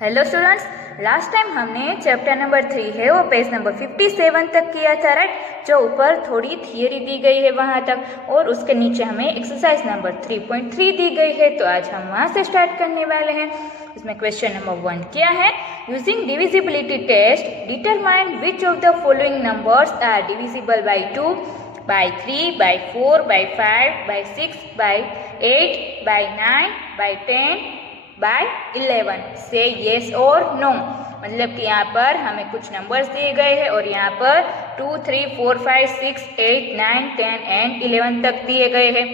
Hello students, last time हमने chapter number 3 है वो पेज नंबर 57 तक किया था, राइट। जो ऊपर थोड़ी थियरी दी गई है वहाँ तक, और उसके नीचे हमें एक्सरसाइज नंबर 3.3 दी गई है। तो आज हम वहाँ से स्टार्ट करने वाले हैं। इसमें क्वेश्चन नंबर 1 क्या है, using divisibility test determine which of the following numbers are divisible by 2, by 3, by 4, by 5, by 6, by 8, by 9, by 10, by 11 से येस और नो। मतलब कि यहाँ पर हमें कुछ नंबर्स दिए गए हैं और यहाँ पर 2, 3, 4, 5, 6, 8, 9, 10 एंड 11 तक दिए गए हैं।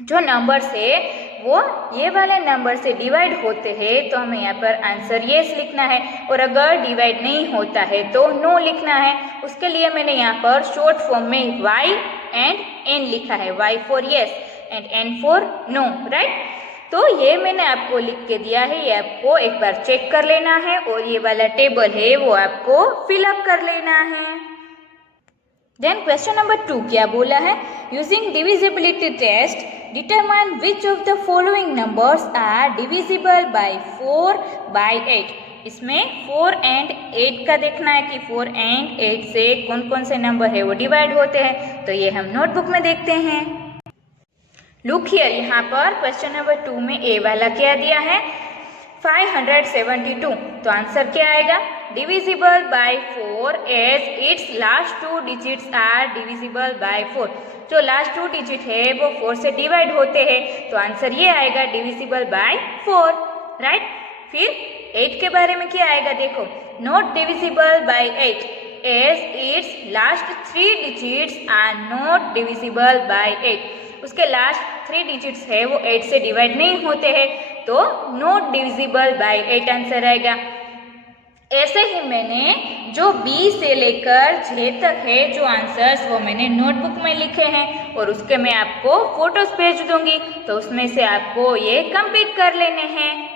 जो नंबर्स है वो ये वाले नंबर से डिवाइड होते हैं तो हमें यहाँ पर आंसर येस लिखना है, और अगर डिवाइड नहीं होता है तो नो लिखना है। उसके लिए मैंने यहाँ पर शॉर्ट फॉर्म में y एंड n लिखा है, y for yes and n for no, right. तो ये मैंने आपको लिख के दिया है, ये आपको एक बार चेक कर लेना है, और ये वाला टेबल है वो आपको फिलअप कर लेना है। देन क्वेश्चन नंबर 2 क्या बोला है, using divisibility test determine which of the following numbers are divisible by 4 by 8। इसमें 4 एंड 8 का देखना है कि 4 एंड 8 से कौन कौन से नंबर है वो डिवाइड होते हैं। तो ये हम नोटबुक में देखते हैं। लुक हियर, यहाँ पर क्वेश्चन नंबर 2 में ए वाला क्या दिया है, 572। तो आंसर क्या आएगा, divisible by 4 as its last 2 digits are divisible by 4। जो लास्ट 2 डिजिट है वो 4 से डिवाइड होते हैं, तो आंसर ये आएगा डिविजिबल बाय 4, राइट। फिर 8 के बारे में क्या आएगा, देखो, not divisible by 8 as its last 3 digits are not divisible by 8। उसके लास्ट 3 डिजिट्स है वो 8 से डिवाइड नहीं होते हैं, तो नॉट डिविजिबल बाय 8 आंसर आएगा। ऐसे ही मैंने जो बी से लेकर जे तक है जो आंसर्स वो मैंने नोटबुक में लिखे हैं, और उसके मैं आपको फोटोज भेज दूंगी, तो उसमें से आपको ये कंप्लीट कर लेने हैं।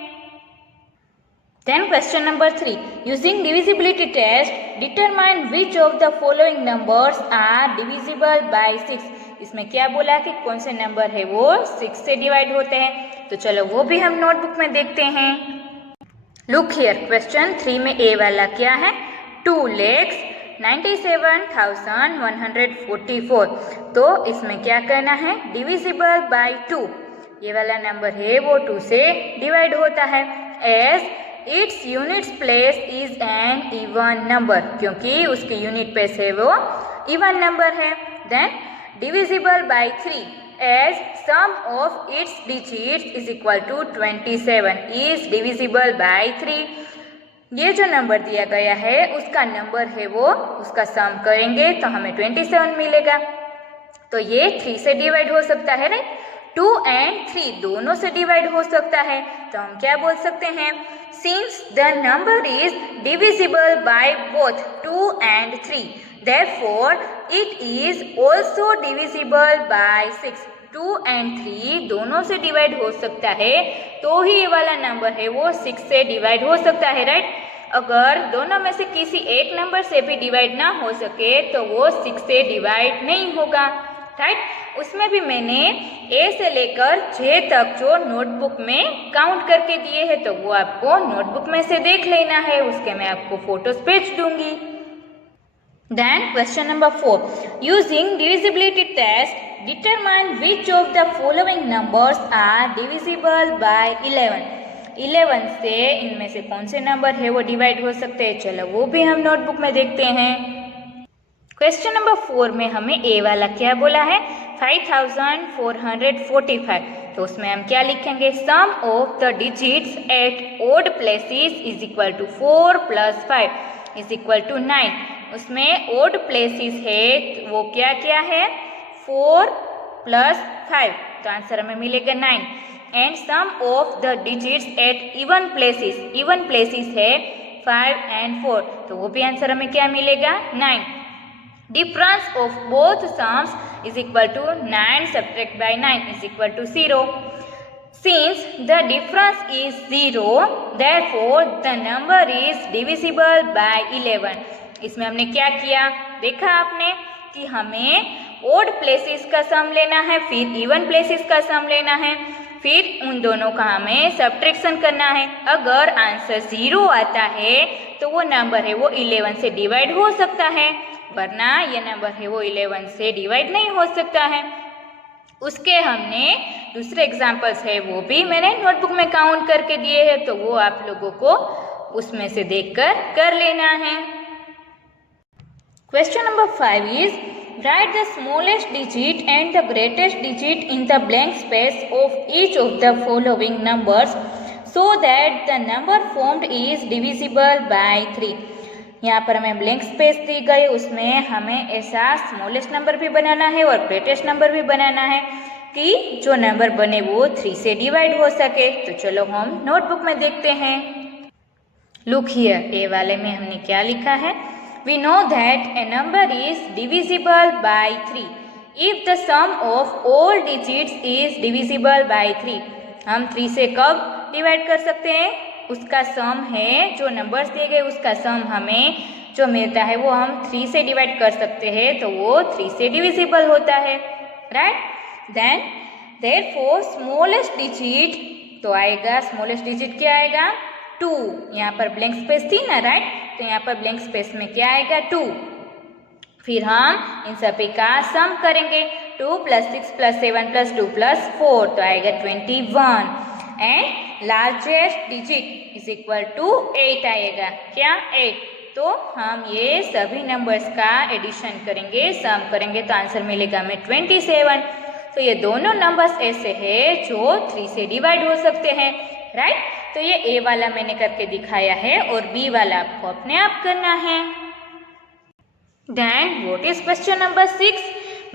Then question number 3, using divisibility test determine which of the following numbers are divisible by 6। इसमें क्या बोला कि कौन से नंबर है वो 6 से डिवाइड होते हैं, तो चलो वो भी हम नोटबुक में देखते हैं। लुक हियर, क्वेश्चन 3 में ए वाला क्या है, 2,97,144। तो इसमें क्या करना है, डिविजिबल बाय 2। ये वाला नंबर है वो 2 से डिवाइड होता है, as its units place is an even number, क्योंकि उसकी यूनिट प्लेस है वो इवन नंबर है। Then divisible by 3 as sum of its digits is equal to 27 is divisible by 3। ये जो नंबर दिया गया है उसका नंबर है वो उसका सम करेंगे तो हमें 27 मिलेगा। तो ये 3 से डिवाइड हो सकता है, राइट। 2 एंड 3 दोनों से डिवाइड हो सकता है, तो हम क्या बोल सकते हैं, since the number is divisible by both 2 and 3 therefore it is also divisible by 6। 2 and 3 दोनों से डिवाइड हो सकता है, तो ही ये वाला नंबर है वो 6 से डिवाइड हो सकता है, राइट। अगर दोनों में से किसी एक नंबर से भी डिवाइड ना हो सके तो वो 6 से डिवाइड नहीं होगा, राइट। उसमें भी मैंने ए से लेकर जे तक जो नोटबुक में काउंट करके दिए हैं, तो वो आपको नोटबुक में से देख लेना है, उसके मैं आपको फोटोज भेज दूंगी। Then question number 4, using divisibility test determine which of the following numbers are divisible by 11। 11 से इनमें से कौन से नंबर है वो डिवाइड हो सकते हैं, चलो वो भी हम नोटबुक में देखते हैं। क्वेश्चन नंबर 4 में हमें ए वाला क्या बोला है, 5445। तो उसमें हम क्या लिखेंगे, sum of the digits at odd places is equal to 4 + 5 is equal to 9। उसमें ओड प्लेसेस है वो क्या क्या है, 4 + 5, तो आंसर हमें मिलेगा 9। And sum of the digits at even places है 5 एंड 4, तो वो भी आंसर हमें क्या मिलेगा, 9। Difference of both sums is equal to 9 subtract by 9 is equal to 0। Since the difference is 0, therefore the number is divisible by 11। इसमें हमने क्या किया, देखा आपने कि हमें ओड प्लेसेस का सम लेना है, फिर इवन प्लेसेस का सम लेना है। फिर उन दोनों का हमें सब्ट्रैक्शन करना है। अगर आंसर 0 आता है तो वो नंबर है वो 11 से डिवाइड हो सकता है, वरना ये नंबर है वो 11 से डिवाइड नहीं हो सकता है। उसके हमने दूसरे एग्जाम्पल्स है वो भी मैंने नोटबुक में काउंट करके दिए हैं, तो वो आप लोगों को उसमें से देखकर कर लेना है। Question number 5 is write the smallest digit and the greatest digit in the blank space of each of the following numbers so that the number formed is divisible by 3। यहाँ पर हमें ब्लैंक स्पेस दी गई, उसमें हमें ऐसा smallest number भी बनाना है और ग्रेटेस्ट नंबर भी बनाना है कि जो नंबर बने वो 3 से डिवाइड हो सके। तो चलो हम नोटबुक में देखते हैं। लुक हियर, ए वाले में हमने क्या लिखा है? We know that a number is divisible by 3 if the sum of all digits is divisible by 3। हम 3 से कब डिवाइड कर सकते हैं? उसका सम है, जो नंबर्स दिए गए उसका सम हमें जो मिलता है वो हम 3 से डिवाइड कर सकते हैं, तो वो 3 से डिविजिबल होता है, right. Then therefore smallest digit तो आएगा, स्मॉलेस्ट डिजिट क्या आएगा? 2। यहाँ पर ब्लैंक स्पेस थी ना, राइट, तो यहाँ पर ब्लैंक स्पेस में क्या आएगा? 2। फिर हम इन सभी का सम करेंगे, 2 + 6 + 7 + 2 + 4 तो आएगा 21। And largest digit is equal to 8 आएगा, क्या? 8। तो हम ये सभी नंबर्स का एडिशन करेंगे, सम करेंगे तो आंसर मिलेगा हमें 27। तो ये दोनों नंबर्स ऐसे हैं जो 3 से डिवाइड हो सकते हैं, राइट। तो ये ए वाला मैंने करके दिखाया है और बी वाला आपको अपने आप करना है। Then what is question number 6?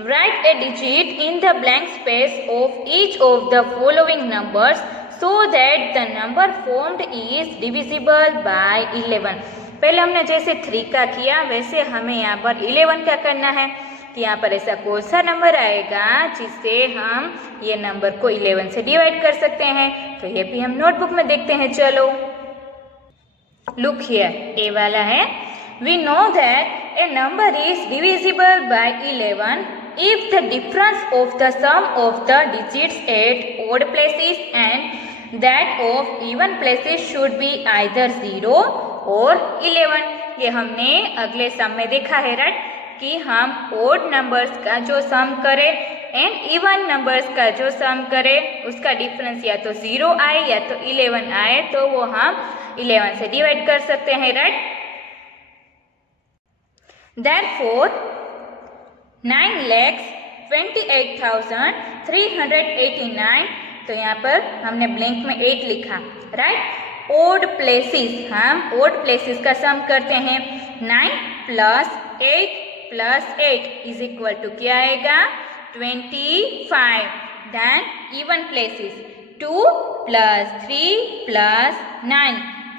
Write a digit in the blank space of each of the following numbers so that the number formed is divisible by 11। पहले हमने जैसे 3 का किया वैसे हमें यहाँ पर 11 का करना है कि यहाँ पर ऐसा कौन सा नंबर आएगा जिससे हम ये नंबर को 11 से डिवाइड कर सकते हैं। तो ये भी हम नोटबुक में देखते हैं। चलो लुक हियर, ए वाला है we know that a number is divisible by 11 if the difference of the sum of the digits at odd places and that of even places should be either 0 or 11। ये हमने अगले सम में देखा है, right, कि हम ओड नंबर्स का जो सम करें एंड इवन नंबर्स का जो सम करें उसका डिफरेंस या तो 0 आए या तो 11 आए तो वो हम 11 से डिवाइड कर सकते हैं, राइट। Therefore 9,28,389 तो यहाँ पर हमने ब्लैंक में 8 लिखा, राइट। ओड प्लेसेस, हम ओड प्लेसेस का सम करते हैं। 9 + 8 + 8 इज इक्वल टू क्या आएगा? 25। Then even places 2 + 3 + 9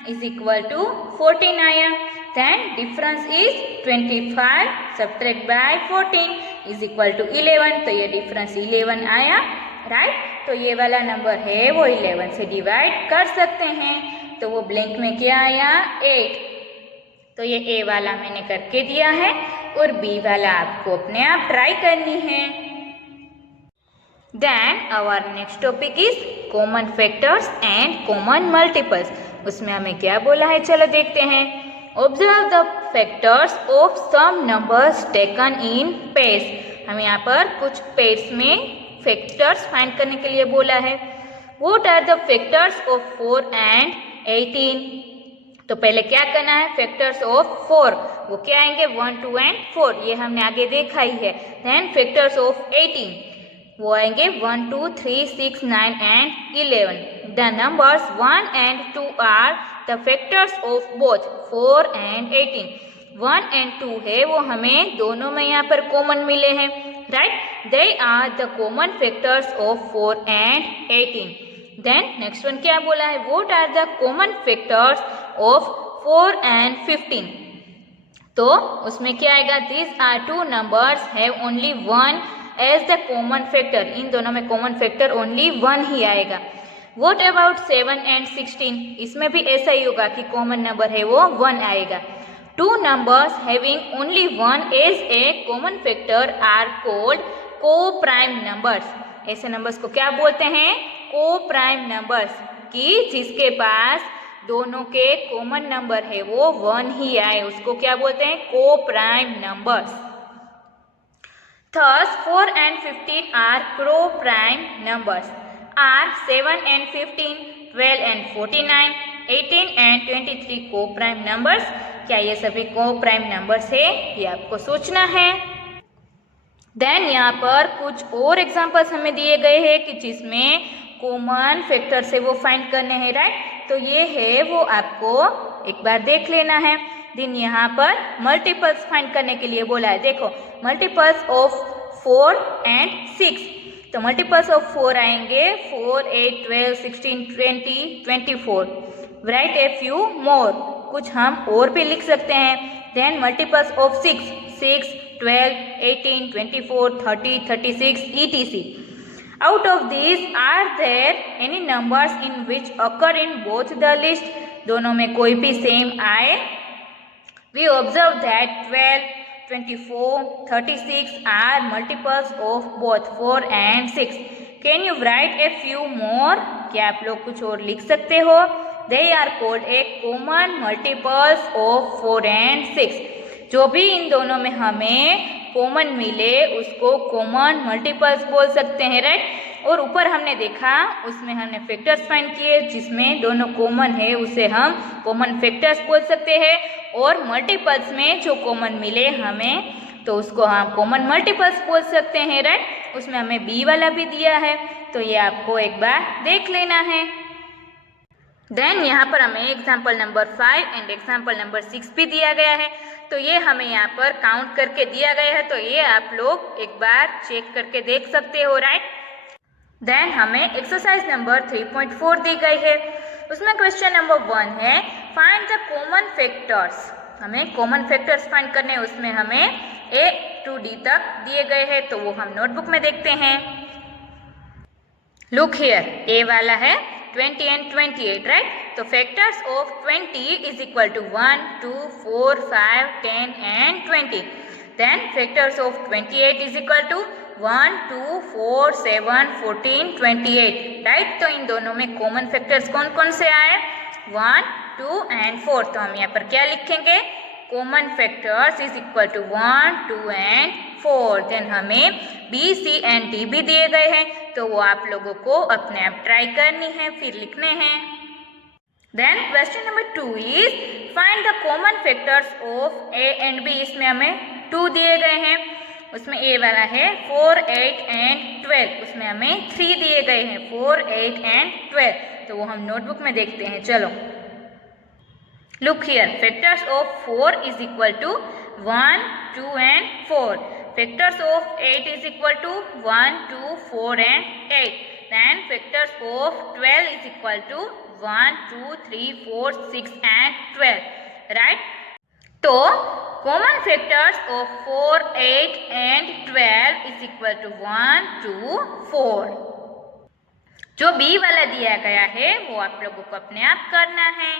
is equal to 14 आया। Then difference is 25 subtract by 14 is equal to 11। तो ये डिफरेंस 11 आया, राइट। तो ये वाला नंबर है वो 11 से डिवाइड कर सकते हैं, तो वो ब्लैंक में क्या आया? 8। तो ये ए वाला मैंने करके दिया है और बी वाला आपको अपने आप ट्राई करनी है। Then our next topic is common factors and common multiples। उसमें हमें क्या बोला है, चलो देखते हैं। Observe the factors of some numbers taken in pairs। हमें यहाँ पर कुछ पेयर्स में फैक्टर्स फाइंड करने के लिए बोला है। What are the factors of 4 and 18? तो पहले क्या करना है? फैक्टर्स ऑफ 4 वो क्या आएंगे? 1, 2 and 4, ये हमने आगे देखा ही है। देन फैक्टर्स ऑफ 18 वो आएंगे 1, 2, 3, 6, 9 and 11। The numbers 1 and 2 are the factors of both 4 and 18। 1 and 2 है वो हमें दोनों में यहाँ पर कॉमन मिले हैं, right. They are the common factors of 4 and 18। Then next one क्या बोला है? What are the common factors of 4 and 15? तो उसमें क्या आएगा? These are two numbers have only 1 as the common factor। इन दोनों में कॉमन फैक्टर ओनली 1 ही आएगा। What about 7 and 16? इसमें भी ऐसा ही होगा कि कॉमन नंबर है वो 1 आएगा। Two numbers having only 1 as a common factor are called co-prime numbers। ऐसे नंबर्स को क्या बोलते हैं? को प्राइम नंबर्स, कि जिसके पास दोनों के कॉमन नंबर है वो 1 ही आए, उसको क्या बोलते हैं? को prime numbers. Thus 4 and 15 are co-prime numbers. Are 7 and 15, 12 and 49, 18 and 23 co-prime numbers? क्या ये सभी co-prime numbers है? ये आपको सोचना है। देन यहाँ पर कुछ और एग्जाम्पल्स हमें दिए गए हैं कि जिसमें कॉमन फैक्टर से वो फाइंड करने हैं, राइट? तो ये है वो आपको एक बार देख लेना है। दिन यहाँ पर मल्टीपल्स फाइंड करने के लिए बोला है। देखो, मल्टीपल्स ऑफ 4 एंड 6, तो मल्टीपल्स ऑफ 4 आएंगे 4, 8, 12, 16, 20, 24। राइट ए फ्यू मोर, कुछ हम और भी लिख सकते हैं। Then multiples of 6, 6, 12, 18, 24, 30, 36, etc. Out of these, are there any numbers in which occur in both the list? दोनों में कोई भी सेम आए? We observe that 12, 24, 36 are multiples of both 4 and 6. Can you write a few more? क्या आप लोग कुछ और लिख सकते हो? They are called a common multiples of 4 and 6. जो भी इन दोनों में हमें कॉमन मिले उसको कॉमन मल्टीपल्स बोल सकते हैं, राइट? और ऊपर हमने देखा उसमें हमने फैक्टर्स फाइंड किए, जिसमें दोनों कॉमन है उसे हम कॉमन फैक्टर्स बोल सकते हैं। और मल्टीपल्स में जो कॉमन मिले हमें तो उसको हम कॉमन मल्टीपल्स बोल सकते हैं, राइट? उसमें हमें बी वाला भी दिया है, तो ये आपको एक बार देख लेना है। देन यहाँ पर हमें example number 5 and example number 6 भी दिया गया है, तो ये हमें यहाँ पर काउंट करके दिया गया है, तो ये आप लोग एक बार चेक करके देख सकते हो, राइट? देन हमें एक्सरसाइज नंबर 3.4 दी गई है। उसमें क्वेश्चन नंबर 1 है फाइंड द कॉमन फैक्टर्स। हमें कॉमन फैक्टर्स फाइंड करने, उसमें हमें A to D तक दिए गए हैं, तो वो हम नोटबुक में देखते हैं। लुक हियर, A वाला है 20 and 28, राइट? तो factors of 20 is equal to 1, 2, 4, 5, 10 and 20। Then factors of 28 is equal to 1, 2, 4, 7, 14, 28, right? तो इन दोनों में कॉमन फैक्टर्स कौन कौन से आए? 1, 2 एंड 4। तो हम यहाँ पर क्या लिखेंगे? Common factors is equal to 1, 2 and 4। Then हमें बी, सी एंड डी भी दिए गए हैं, तो वो आप लोगों को अपने आप ट्राई करनी है, फिर लिखने हैं। Then question number 2 is find the common factors of A and B. इसमें हमें 2 दिए गए हैं, उसमें ए वाला है 4, 8 एंड 12, उसमें हमें 3 दिए गए हैं 4, 8 एंड 12, तो वो हम नोटबुक में देखते हैं। चलो, look here, factors of 4 is equal to 1, 2 and 4। Factors of 8 is equal to 1, 2, 4 and 8. Then factors of 12 is equal to 1, 2, 3, 4, 6 and 12. Right? तो common factors of 4, 8 and 12 is equal to 1, 2, 4. जो B वाला दिया गया है वो आप लोगों को अपने आप करना है।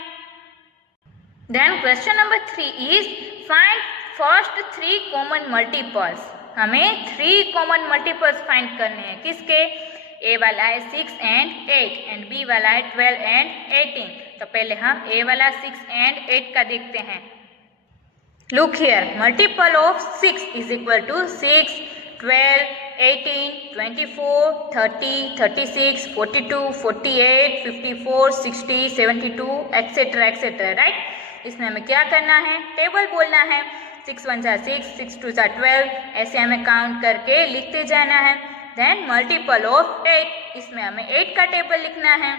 Then question number 3 is find first 3 common multiples. हमें 3 कॉमन मल्टीपल्स फाइंड करने हैं। किसके? ए वाला है 6 एंड 8 एंड बी वाला है 12 एंड 18। तो पहले हम ए वाला 6 एंड 8 का देखते हैं। Look here, multiple of 6 is equal to 6, 12, 18, 24, 30, 36, 42, 48, 54, 60, 72 etcetera etcetera, right? इसमें हमें क्या करना है? टेबल बोलना है। 6 1 6, 6 2 12, ऐसे हमें काउंट करके लिखते जाना है। देन मल्टीपल ऑफ 8, इसमें हमें 8 का टेबल लिखना है।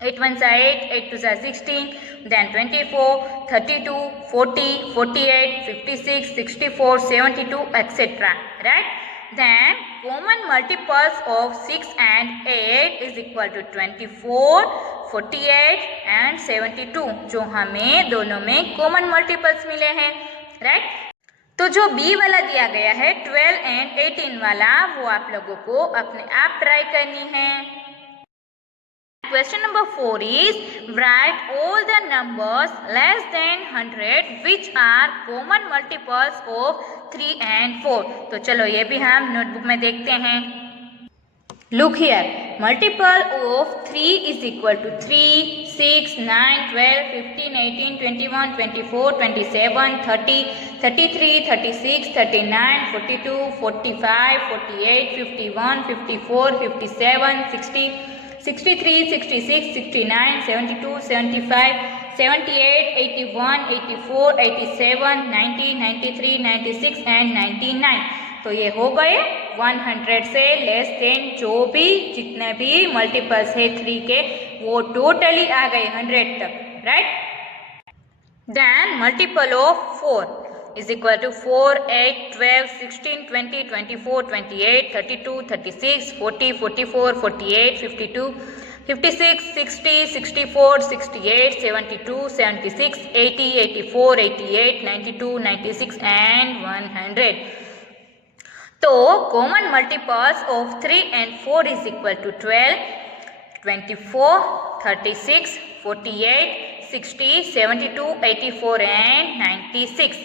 8 1 8, 8 2 16, then 24, 32, 40, 48, 56, 64, 72 etcetera, right? Then common multiples of 6 and 8 is equal to 24, 48 and 72, जो हमें दोनों में common multiples मिले हैं, राइट? तो जो B वाला दिया गया है 12 and 18 वाला, वो आप लोगों को अपने आप ट्राई करनी है। Question number 4 is write all the numbers less than 100 which are common multiples of 3 and 4। तो चलो ये भी हम नोटबुक में देखते हैं। Look here, multiple of 3 is equal to 3, 6, 9, 12, 15, 18, 21, 24, 27, 30, 33, 36, 39, 42, 45, 48, 51, 54, 57, 60, 63, 66, 69, 72, 75, 78, 81, 84, 87, 90, 93, 96 and 99. तो ये हो गए 100 से लेस देन जो भी जितने भी मल्टीपल्स है 3 के वो टोटली आ गए 100 तक, right. Then multiple of 4 is equal to 4, 8, 12, 16, 20, 24, 28, 32, 36, 40, 44, 48, 52, 56, 60, 64, 68, 72, 76, 80, 84, 88, 92, 96 and 100. तो common multiples of 3 and 4 is equal to 12, 24, 36, 48, 60, 72, 84 and 96.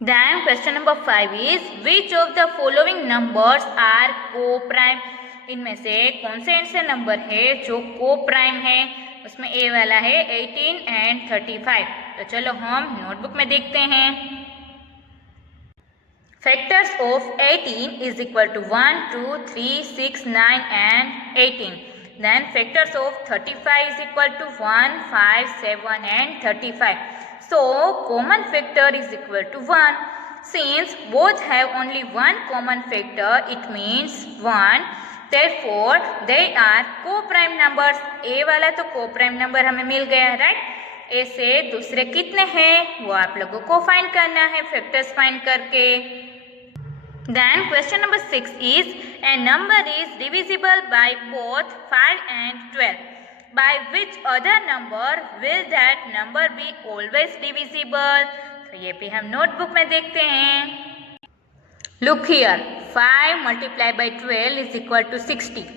Then question number 5 is which of the following numbers are co-prime? इनमें से कौन से ऐसे नंबर है जो को-प्राइम है? उसमें ए वाला है 18 and 35. तो चलो हम नोटबुक में देखते हैं। Factors of 18 is equal to 1, 2, 3, 6, 9 and 18. Then factors of 35 is equal to 1, 5, 7 and 35. So common factor is equal to 1. Since both have only one common factor, it means 1. Therefore they are co-prime numbers. A वाला तो co-prime number हमें मिल गया, right. ए से दूसरे कितने हैं वो आप लोगों को फाइंड करना है फैक्टर्स फाइंड करके। Then question number 6 is a number is divisible by both 5 and 12. By which other number will that number be always divisible? तो ये भी हम नोटबुक में देखते हैं। Look here, 5 multiplied by 12 is equal to 60.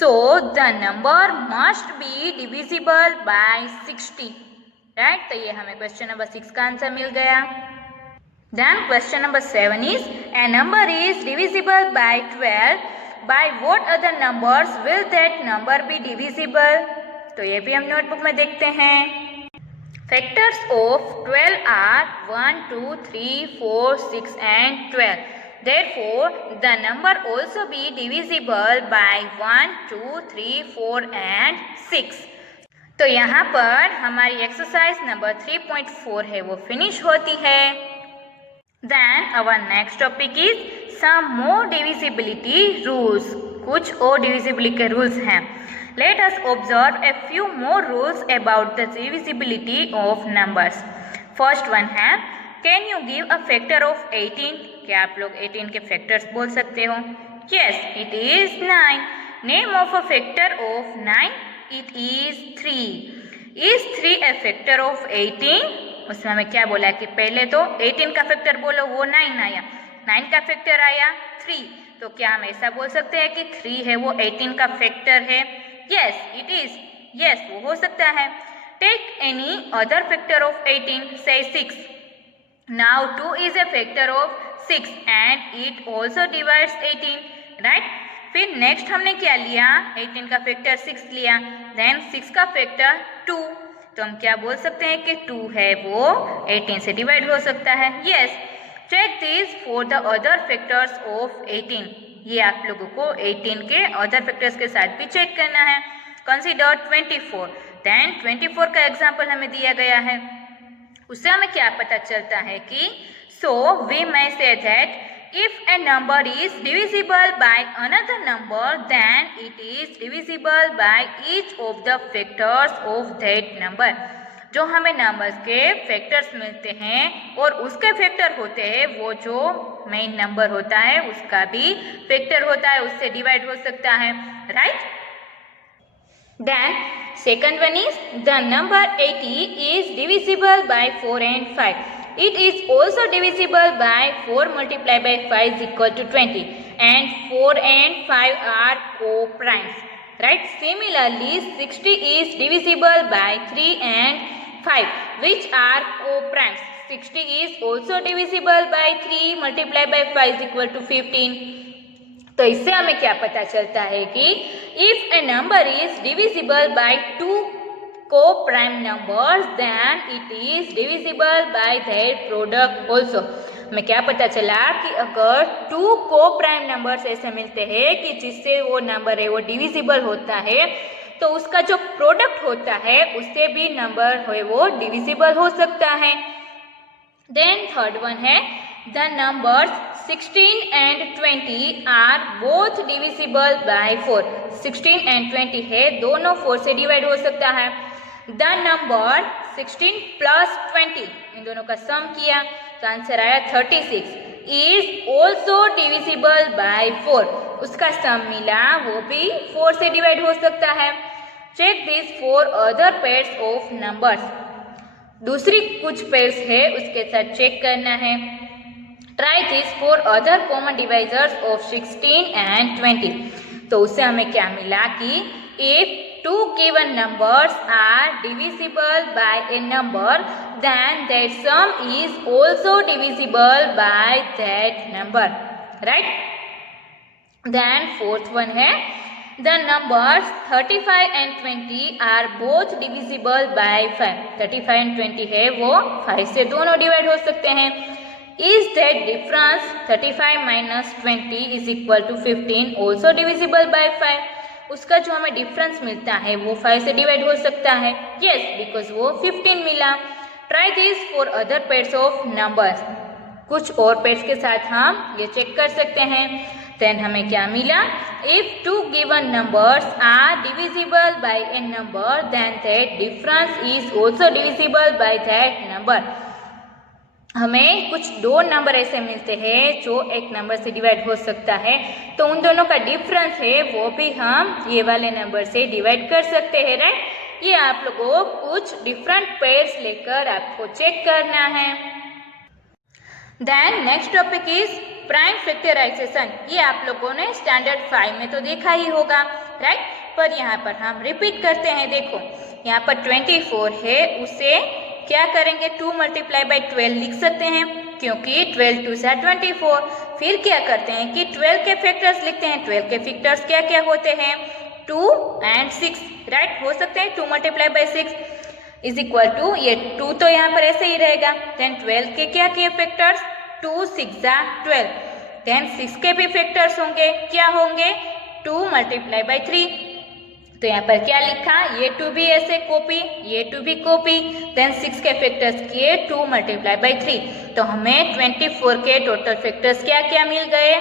So the number must be divisible by 60. Right? तो ये हमें question number 6 का आंसर मिल गया। Then question number 7 is a number is divisible by 12. By what other numbers will that number be divisible? तो ये भी हम notebook में देखते हैं। Factors of 12 are 1, 2, 3, 4, 6 and 12. Therefore the number also be divisible by 1, 2, 3, 4 and 6. तो यहाँ पर हमारी एक्सरसाइज नंबर 3.4 है वो फिनिश होती है। Then our next topic is some more divisibility rules. कुछ और divisibility के rules हैं। Let us observe a few more rules about the divisibility of numbers. First one है, can you give a factor of 18? क्या आप लोग 18 के factors बोल सकते हो? Yes, it is 9. Name of a factor of 9? It is 3. Is 3 a factor of 18? उसमें हमें क्या बोला कि पहले तो 18 का फैक्टर बोलो वो 9 आया, 9 का फैक्टर आया 3, तो क्या हम ऐसा बोल सकते हैं कि 3 है वो 18 का फैक्टर है? यस इट इज, यस वो हो सकता है। Take any other factor of 18, से 6। Now 2 is a factor of 6 and it also divides 18, right. फिर नेक्स्ट हमने क्या लिया, 18 का फैक्टर 6 लिया, देन 6 का फैक्टर 2, तो हम क्या बोल सकते हैं कि 2 है वो 18 से डिवाइड हो सकता है। Yes, check this for the other factors of 18। ये आप लोगों को 18 के अदर फैक्टर्स के साथ भी चेक करना है। कंसीडर 24, देन 24 का एग्जाम्पल हमें दिया गया है, उससे हमें क्या पता चलता है कि so we may say that if a number is divisible by another number then it is divisible by each of the factors of that number. जो हमें नंबर्स के फैक्टर्स मिलते हैं और उसके फैक्टर होते हैं वो जो मेन नंबर होता है उसका भी फैक्टर होता है, उससे डिवाइड हो सकता है, right. Then second one is the number 80 is divisible by 4 and 5. It is also divisible by 4 multiplied by 5 is equal to 20 and 4 and 5 are co-primes, right? Similarly 60 is divisible by 3 and 5 which are co-primes. 60 is also divisible by 3 multiplied by 5 is equal to 15. तो इससे हमें क्या पता चलता है कि if A number is divisible by two co-prime numbers then it is divisible by their product also। हमें क्या पता चला कि अगर टू co-prime numbers ऐसे मिलते हैं कि जिससे वो नंबर है वो डिविजिबल होता है तो उसका जो प्रोडक्ट होता है उससे भी नंबर है वो डिविजिबल हो सकता है। देन थर्ड वन है the numbers 16 and 20 are both divisible by 4। 16 and 20 है, दोनों 4 से डिवाइड हो सकता है। द नंबर 16 प्लस 20 इन दोनों का सम किया तो आंसर आया 36 इज ऑल्सो डिविजिबल बाय 4। उसका सम मिला वो भी 4 से डिवाइड हो सकता है। Check this for other pairs of numbers. दूसरी कुछ पेयर्स है उसके साथ चेक करना है। Try this for other common divisors of 16 and 20। तो उससे हमें क्या मिला कि if two given numbers are divisible by a number then their sum is also divisible by that number, right? Then fourth one है the numbers 35 and 20 are both divisible by 5। 35 and 20 है वो 5 से दोनों डिवाइड हो सकते हैं। Is that difference 35 minus 20 is equal to 15 also divisible by 5। उसका जो हमें डिफरेंस मिलता है वो 5 से डिवाइड हो सकता है। यस, बिकॉज वो 15 मिला। Try this for other pairs of numbers. कुछ और पेयर्स के साथ हम ये चेक कर सकते हैं। देन हमें क्या मिला, if two given numbers are divisible by a number then that difference is also divisible by that number. हमें कुछ दो नंबर ऐसे मिलते हैं जो एक नंबर से डिवाइड हो सकता है तो उन दोनों का डिफरेंस है वो भी हम ये वाले नंबर से डिवाइड कर सकते हैं, राइट। ये आप लोगों को कुछ डिफरेंट पेयर्स लेकर आपको चेक करना है। Then next topic is prime factorization. ये आप लोगों ने स्टैंडर्ड 5 में तो देखा ही होगा, राइट, पर यहाँ पर हम रिपीट करते हैं। देखो यहाँ पर 24 है, उसे क्या करेंगे 2 मल्टीप्लाई बाई 12 लिख सकते हैं क्योंकि 12 2 से 24। फिर क्या करते हैं कि 12 के फैक्टर्स लिखते हैं। 12 के फैक्टर्स क्या क्या होते हैं 2 and 6, राइट, हो सकते हैं 2 multiply by 6 is equal to, ये 2 तो यहाँ पर ऐसे ही रहेगा। देन 12 के क्या किए फैक्टर्स 2 6 12। देन 6 के भी फैक्टर्स होंगे, क्या होंगे 2 मल्टीप्लाई बाई 3। तो यहाँ पर क्या लिखा, ये 2 भी ऐसे कॉपी, ये 2 भी कॉपी। देन 6 के फैक्टर्स किए 2 मल्टीप्लाई बाई 3। तो हमें 24 के टोटल फैक्टर्स क्या क्या मिल गए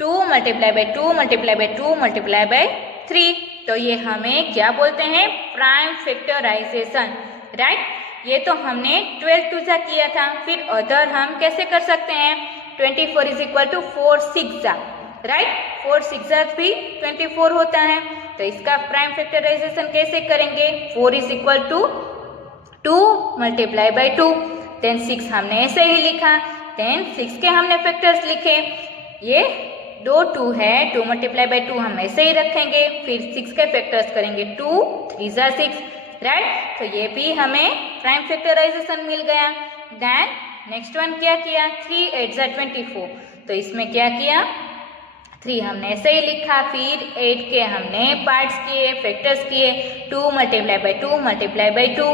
2 multiply by 2 multiply by 2 multiply by 3। तो ये हमें क्या बोलते हैं प्राइम फैक्टराइजेशन, राइट। ये तो हमने 12 2 सा किया था। फिर अदर हम कैसे कर सकते हैं 24 इज इक्वल टू 4 6 सा, राइट, 4 6 भी 24 होता है। तो इसका प्राइम फैक्टराइजेशन कैसे करेंगे 4 is equal to 2 multiply by 2। Then 6 हमने ऐसे ही लिखा। देन 6 के हमने फैक्टर्स लिखे, ये 2 2 है, 2 मल्टीप्लाई बाई 2 हम ऐसे ही रखेंगे। फिर 6 के फैक्टर्स करेंगे 2 3 6, राइट। तो ये भी हमें प्राइम फैक्टराइजेशन मिल गया। देन नेक्स्ट वन क्या किया 3 8 24। तो इसमें क्या किया 3 हमने ऐसे ही लिखा। फिर 8 के हमने पार्ट्स किए, फैक्टर्स किए 2 मल्टीप्लाई बाई 2 मल्टीप्लाई बाई 2।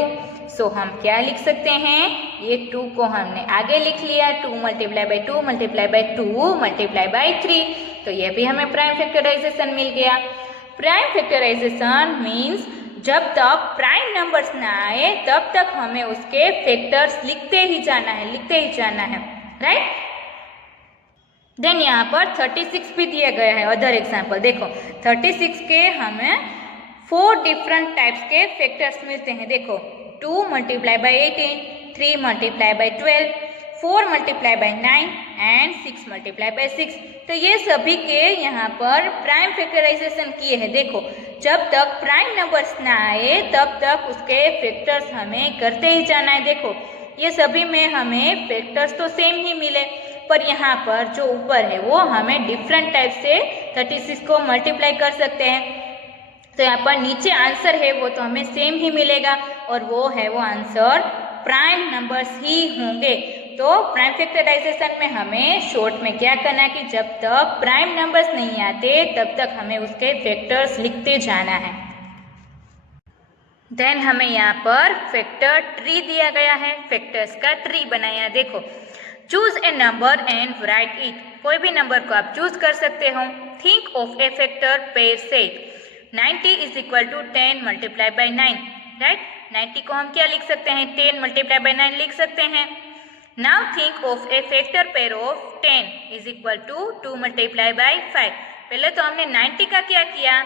सो हम क्या लिख सकते हैं, ये 2 को हमने आगे लिख लिया 2 multiply by 2 multiply by 2 multiply by 3। तो ये भी हमें प्राइम फैक्टराइजेशन मिल गया। प्राइम फैक्टराइजेशन मीन्स जब तक प्राइम नंबर्स ना आए तब तक हमें उसके फैक्टर्स लिखते ही जाना है, लिखते ही जाना है, राइट। देन यहाँ पर 36 भी दिया गया है अदर एग्जाम्पल। देखो 36 के हमें 4 डिफरेंट टाइप्स के फैक्टर्स मिलते हैं। देखो 2 multiply by 18, 3 multiply by 12, 4 multiply by 9 and 6 multiply by 6। तो ये सभी के यहाँ पर प्राइम फैक्टराइजेशन किए हैं। देखो जब तक प्राइम नंबर्स ना आए तब तक उसके फैक्टर्स हमें करते ही जाना है। देखो ये सभी में हमें फैक्टर्स तो सेम ही मिले पर यहाँ पर जो ऊपर है वो हमें डिफरेंट टाइप से 36 को मल्टीप्लाई कर सकते हैं। तो यहाँ पर नीचे आंसर है वो तो हमें सेम ही मिलेगा और वो है वो आंसर प्राइम नंबर्स ही होंगे। तो प्राइम फैक्टराइजेशन में हमें शॉर्ट में क्या करना है कि जब तक प्राइम नंबर्स नहीं आते तब तक हमें उसके फैक्टर्स लिखते जाना है। देन हमें यहाँ पर फैक्टर ट्री दिया गया है, फैक्टर्स का ट्री बनाया। देखो, choose a number and write it. कोई भी नंबर को आप चूज कर सकते हो। Think of a factor pair set 90 is equal to 10 multiply by 9, right. 90 को हम क्या लिख सकते हैं, 10 मल्टीप्लाई बाई 9 लिख सकते हैं। Now think of a factor pair of 10 is equal to 2 multiply by 5। पहले तो हमने 90 का क्या किया,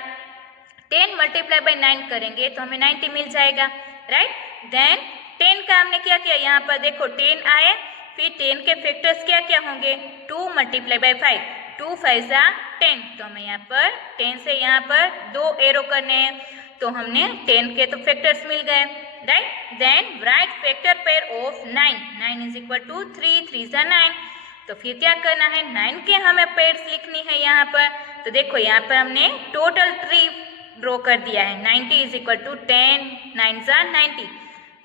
10 मल्टीप्लाई बाई 9 करेंगे तो हमें 90 मिल जाएगा, राइट। देन 10 का हमने क्या किया, यहाँ पर देखो 10 आए, फिर 10 के फैक्टर्स क्या क्या होंगे, 2 मल्टीप्लाई बाई 5, 2 5 10। तो हमें यहाँ पर 10 से यहाँ पर 2 एरो करने हैं, तो हमने 10 के तो फैक्टर्स मिल गए, right. Then write factor pair of 9, 9 is equal to 3 3 9। तो फिर क्या करना है, 9 के हमें पेयर्स लिखनी है यहाँ पर। तो देखो यहाँ पर हमने टोटल ट्री ड्रॉ कर दिया है। 90 इज इक्वल टू 10 9 90।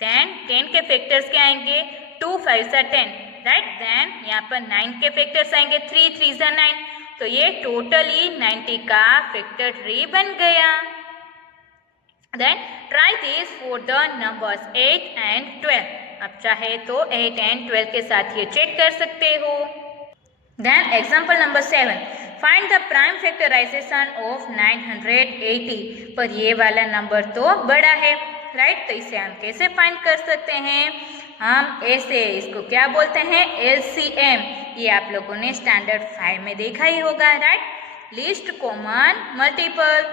देन 10 के फैक्टर्स क्या आएंगे, 2 5 10, राइट। देन यहाँ पर 9 के फैक्टर्स आएंगे 3 3 9। तो ये टोटली 90 का फैक्टर ट्री बन गया। Then try this for the numbers 8 and 12। अब चाहे तो 8 एंड 12 के साथ ये चेक कर सकते हो। Then example number 7, find the prime factorisation of 980। पर ये वाला नंबर तो बड़ा है, राइट। तो इसे हम कैसे फाइंड कर सकते हैं, हम ऐसे, इसको क्या बोलते हैं, LCM। ये आप लोगों ने स्टैंडर्ड 5 में देखा ही होगा, राइट। Least common multiple.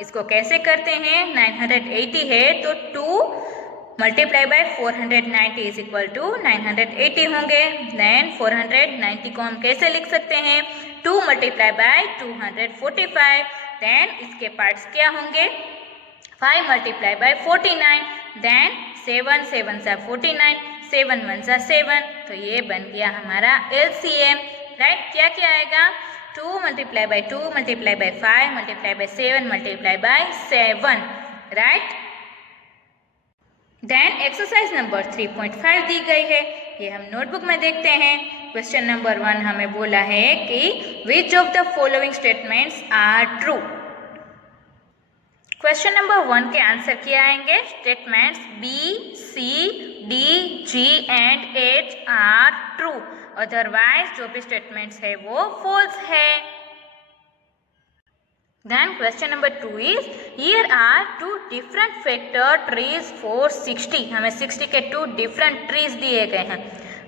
इसको कैसे करते हैं, 980 है तो 2 multiply by 490 is equal to 980 होंगे। देन 490 को हम कैसे लिख सकते हैं, 2 मल्टीप्लाई बाय 245। देन इसके पार्ट्स क्या होंगे, 5 मल्टीप्लाई बाय 49। देन 7 7 सा 49, 7 1 सा 7। तो ये बन गया हमारा LCM, राइट। क्या क्या आएगा, 2 multiply by 2 multiply by 5 multiply by 7 multiply by 7, right. Then exercise number 3.5 दी गई है, ये हम नोटबुक में देखते हैं। क्वेश्चन नंबर 1 हमें बोला है कि which of the following statements are true. Question number 1 के आंसर क्या आएंगे, statements B, C, D, G and H are true. Otherwise जो भी स्टेटमेंट्स है वो फॉल्स है। Then question number 2 is here are 2 different factor trees for 60। हमें 60 के 2 डिफरेंट ट्रीज दिए गए हैं।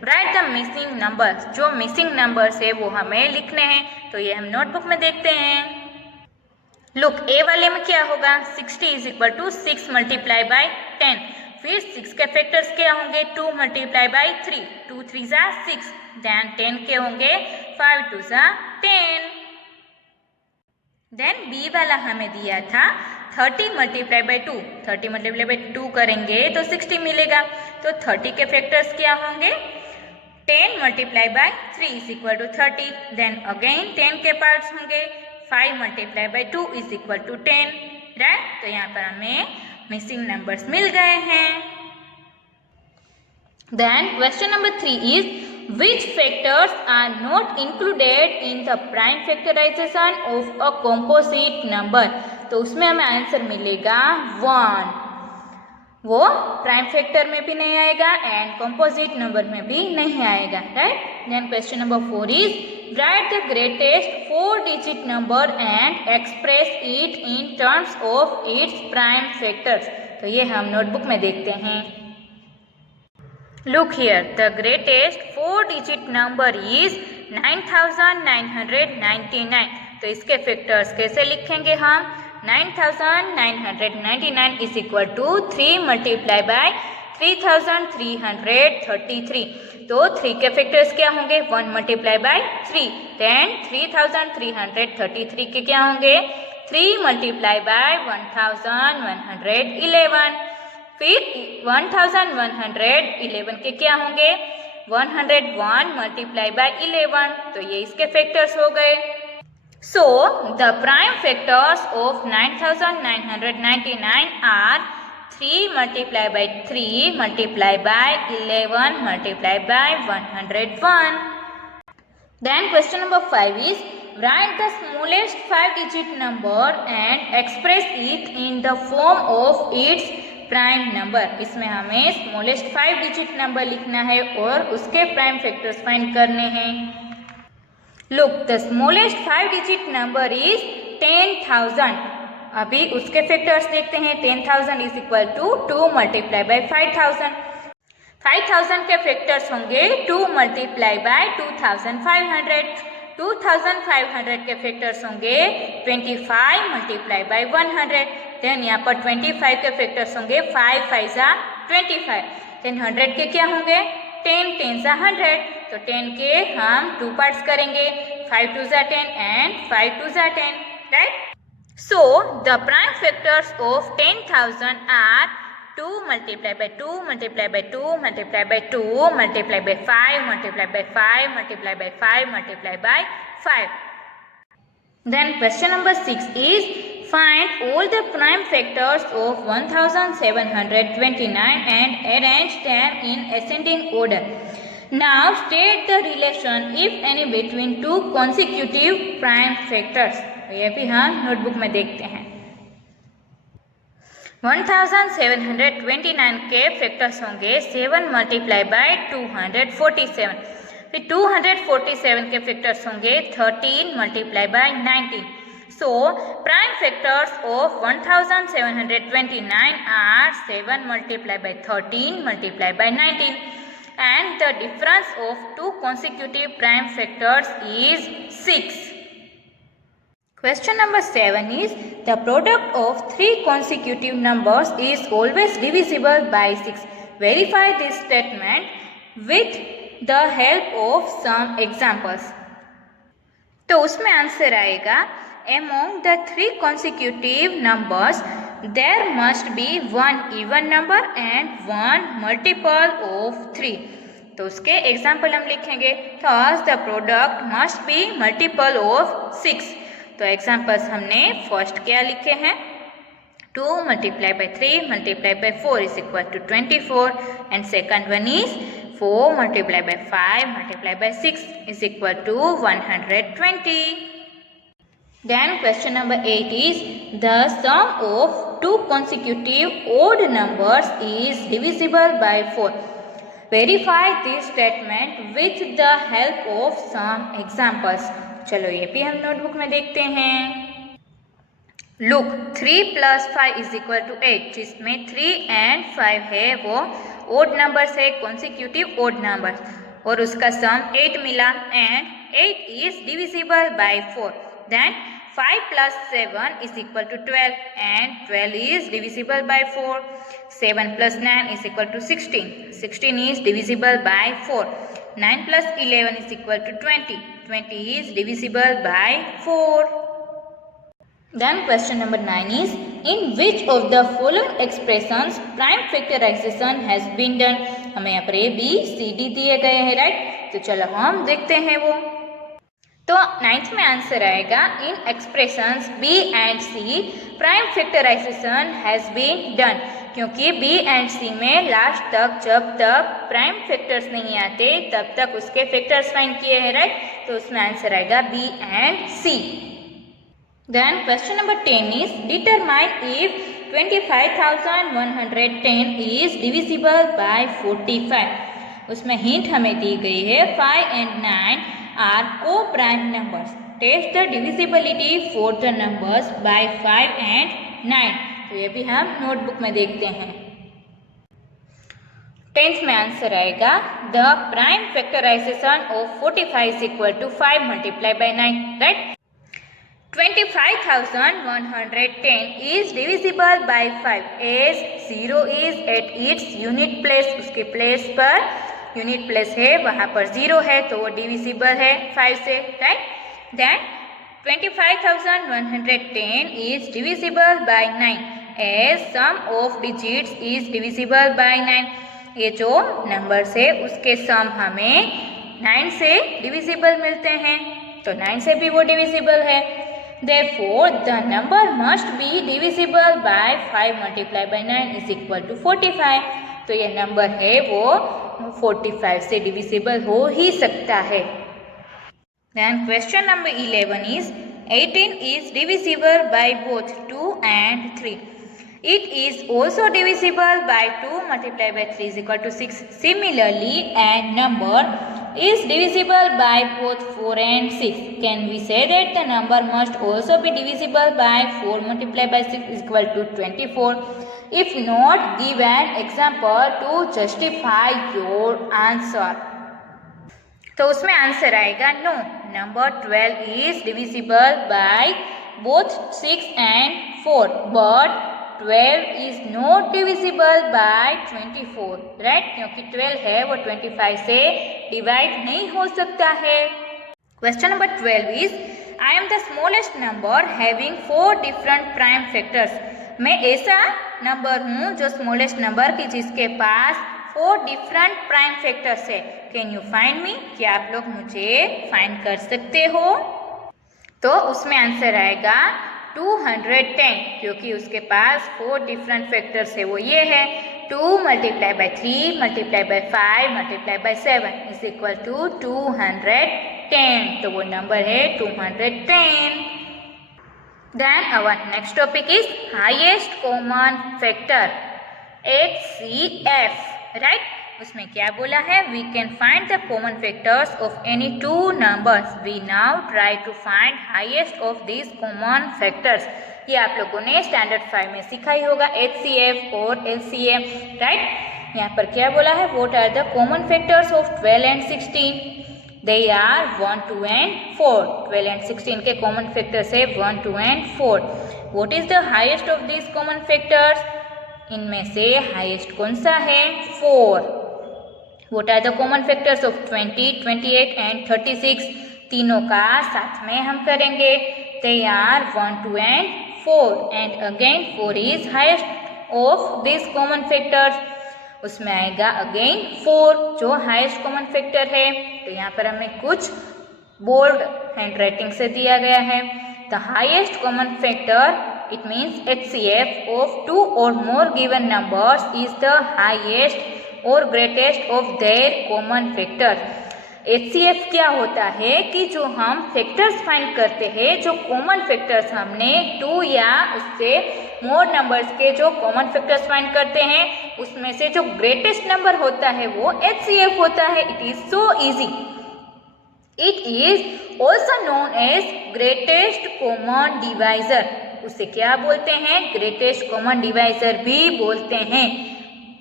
Right the missing numbers. जो मिसिंग नंबर्स है वो हमें लिखने हैं, तो ये हम नोटबुक में देखते हैं। लुक, ए वाले में क्या होगा, 60 is equal to 6 multiply by 10। फिर 6 के फैक्टर्स क्या होंगे, 2 मल्टीप्लाई बाय 3, 2 3 सा 6। देन 10 के होंगे 5 2 सा 10। देन बी वाला हमें दिया था 30 मल्टीप्लाई बाय 2, 30 मल्टीप्लाई बाय 2 करेंगे तो 60 मिलेगा। तो 30 के फैक्टर्स क्या होंगे, 10 multiply by 3 is equal to 30। Then again 10 के पार्ट्स होंगे, 5 multiply by 2 is equal to 10, right. तो यहाँ पर हमें मिसिंग नंबर्स मिल गए हैं। Then question number 3 is which factors are not included in the prime factorization of a composite number। तो उसमें हमें आंसर मिलेगा 1। वो प्राइम फैक्टर में भी नहीं आएगा एंड कंपोजिट नंबर में भी नहीं आएगा, right. Then question number 4 is write the greatest 4 digit number and express it in terms of its prime factors. तो ये हम नोटबुक में देखते हैं। Look here, the greatest 4 digit number is 9999। तो इसके फैक्टर्स कैसे लिखेंगे हम, 9999 is equal to 3 multiply by 3333। तो 3 के फैक्टर्स क्या होंगे, 1 मल्टीप्लाई बाय 3। देन 3333 के क्या होंगे, 3 मल्टीप्लाई बाय 1111। फिर 1111 के क्या होंगे, 101 मल्टीप्लाई बाय 11। तो ये इसके फैक्टर्स हो गए। So the prime factors of 9999 are 3 multiply by 3 multiply by 11 multiply by 101. Then question number 5 is write the smallest 5-digit number and express it in the form of its prime number. इसमें हमें smallest 5-digit number लिखना है और उसके prime factors find करने हैं. Look the smallest 5-digit number is 10,000. अभी उसके फैक्टर्स देखते हैं. 10,000 is equal to 2 multiply by 5,000. 5,000 के फैक्टर्स होंगे 2 मल्टीप्लाई बाय 2,500. 2,500 के फैक्टर्स होंगे 25 मल्टीप्लाई बाय 100. देन यहाँ पर 25 के फैक्टर्स होंगे 5 5 जा 25. देन 100 के क्या होंगे 10 10 जा 100. तो 10 के हम 2 पार्ट्स करेंगे. 5 2 जा 10 एंड 5 2 जा 10. Right. So the prime factors of 10,000 are 2 multiplied by 2 multiplied by 2 multiplied by 2 multiplied by 5 multiplied by 5 multiplied by 5 multiplied by 5. Then question number 6 is find all the prime factors of 1729 and arrange them in ascending order. Now state the relation if any between two consecutive prime factors. ये भी हम notebook में देखते हैं. 1729 के factors होंगे 7 multiply bye 247. फिर 247 के फैक्टर्स होंगे 13 multiply by 19. So prime factors of 1729 are 7 multiply by 13 multiply by 19 and the difference of two consecutive prime factors is 6. Question number 7 is the product of 3 consecutive numbers is always divisible by 6. Verify this statement with the help of some examples. तो उसमें answer आएगा among the 3 consecutive numbers there must be one even number and one multiple of 3. तो उसके example हम लिखेंगे. Thus the product must be multiple of 6. तो examples हमने first क्या लिखे हैं 2 multiply by 3 multiply by 4 is equal to 24 and second one is 4 multiply by 5 multiply by 6 is equal to 120. Then question number 8 is the sum of 2 consecutive odd numbers is divisible by 4. Verify this statement with the help of some examples. चलो ये भी हम notebook में देखते हैं. Look 3 + 5 is equal to 8. जिसमें 3 and 5 है वो ओड नंबर्स है, कॉन्सिक्यूटिव ओड नंबर्स, और उसका सम 8 मिला and 8 is divisible by 4. Then 5 + 7 is equal to 12 and 12 is divisible by 4. 7 + 9 is equal to 16. 16 is divisible by 4. 9 + 11 is equal to 20. 20 is divisible by 4. Then question number 9 is in which of the following expressions prime factorization has been done. हमें यहाँ पर A, B, C, D दिए गए हैं. Right. तो चलो हम देखते हैं वो. तो 9th में आंसर आएगा in expressions B and C prime factorization has been done. क्योंकि B एंड C में लास्ट तक जब तक प्राइम फैक्टर्स नहीं आते तब तक उसके फैक्टर्स फाइंड किए हैं. राइट. तो उसमें आंसर आएगा B and C. Then question number 10 is determine if 25,110 is divisible by 45. उसमें हिंट हमें दी गई है 5 and 9 are coprime numbers. Test the divisibility for the numbers by 5 and 9. तो ये भी हम नोटबुक में देखते हैं. 10th में आंसर आएगा the prime factorisation of 45 is equal to 5 multiply by 9. Right. 25,110 is divisible by 5 as 0 is at its unit place. उसके प्लेस पर यूनिट प्लेस है वहाँ पर 0 है तो वो डिविजिबल है 5 से. Right. Then 25,110 is divisible by 9 as sum of digits is divisible by 9. ये जो नंबर्स है उसके सम हमें 9 से डिविजिबल मिलते हैं तो 9 से भी वो डिविजिबल है. Therefore, the number must be divisible by 5 multiplied by 9 is equal to 45. तो ये नंबर है वो 45 से डिविजिबल हो ही सकता है. Then question number 11 is 18 is divisible by both 2 and 3. It is also divisible by 2 multiplied by 3 is equal to 6. Similarly, a number is divisible by both 4 and 6. Can we say that the number must also be divisible by 4 multiplied by 6 is equal to 24? If not, give an example to justify your answer. तो उसमें answer आएगा no. Number 12 is divisible by both 6 and 4, but 12 is not divisible by 24, right? क्योंकि 12 है वो 25 से divide नहीं हो सकता है. Question number 12 is I am the smallest number having 4 different prime factors. मैं ऐसा नंबर हूँ जो स्मॉलेस्ट नंबर की जिसके पास 4 डिफरेंट प्राइम फैक्टर्स है. Can you find me? क्या आप लोग मुझे फाइंड कर सकते हो? तो उसमें आंसर आएगा 210, क्योंकि उसके पास 4 डिफरेंट फैक्टर्स है. वो ये है 2 multiply by 3 multiply by 5 multiply by 7 is equal to 210. तो वो नंबर है 210. Then our next topic is highest common factor, HCF, right? उसमें क्या बोला है? We can find the common factors of any two numbers. We now try to find highest of these common factors. ये आप लोगों ने standard 5 में सीखा ही होगा, HCF और LCM, right? यहाँ पर क्या बोला है? What are the common factors of 12 and 16? They are 1, 2 and 4. 12 and 16 के common factors है 1, 2 and 4. What is the highest of these common factors? इनमें से highest कौन सा है? 4. What are the common factors of 20, 28 and 36? तीनों का साथ में हम करेंगे. They are 1, 2 and 4. And again 4 is highest of these common factors. उसमें आएगा अगेन 4 जो हाईएस्ट कॉमन फैक्टर है. तो यहाँ पर हमें कुछ बोल्ड हैंड राइटिंग से दिया गया है. The highest common factor it means HCF of 2 और more given numbers is the highest और greatest of their common factor. HCF क्या होता है कि जो हम फैक्टर्स फाइंड करते हैं, जो कॉमन फैक्टर्स हमने 2 या उससे मोर नंबर्स के जो कॉमन फैक्टर्स फाइंड करते हैं, उसमें से जो ग्रेटेस्ट नंबर होता है वो HCF होता है. It is so easy. It is also known as greatest common divisor. उसे क्या बोलते हैं? ग्रेटेस्ट कॉमन डिवाइजर भी बोलते हैं.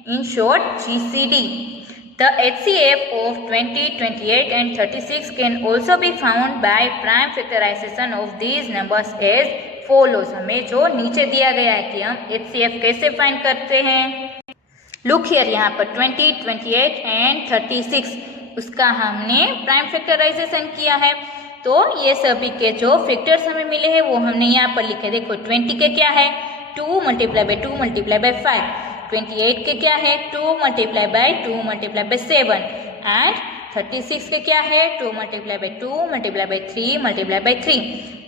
In short GCD. The HCF of 20, 28 and 36 can also be found by prime factorization of these numbers as follows. हमें जो नीचे दिया गया है कि हम HCF कैसे फाइंड करते हैं. लुक हियर, यहाँ पर 20, 28 and 36 उसका हमने प्राइम फैक्टराइजेशन किया है. तो ये सभी के जो फैक्टर्स हमें मिले हैं वो हमने यहाँ पर लिखे. देखो 20 के क्या है? 2 मल्टीप्लाई बाय 2 मल्टीप्लाई बाय 5. 28 के क्या है? 2 multiply by 2 multiply by 7. And 36 के क्या है? 2 multiply by 2 multiply by 3 multiply by 3.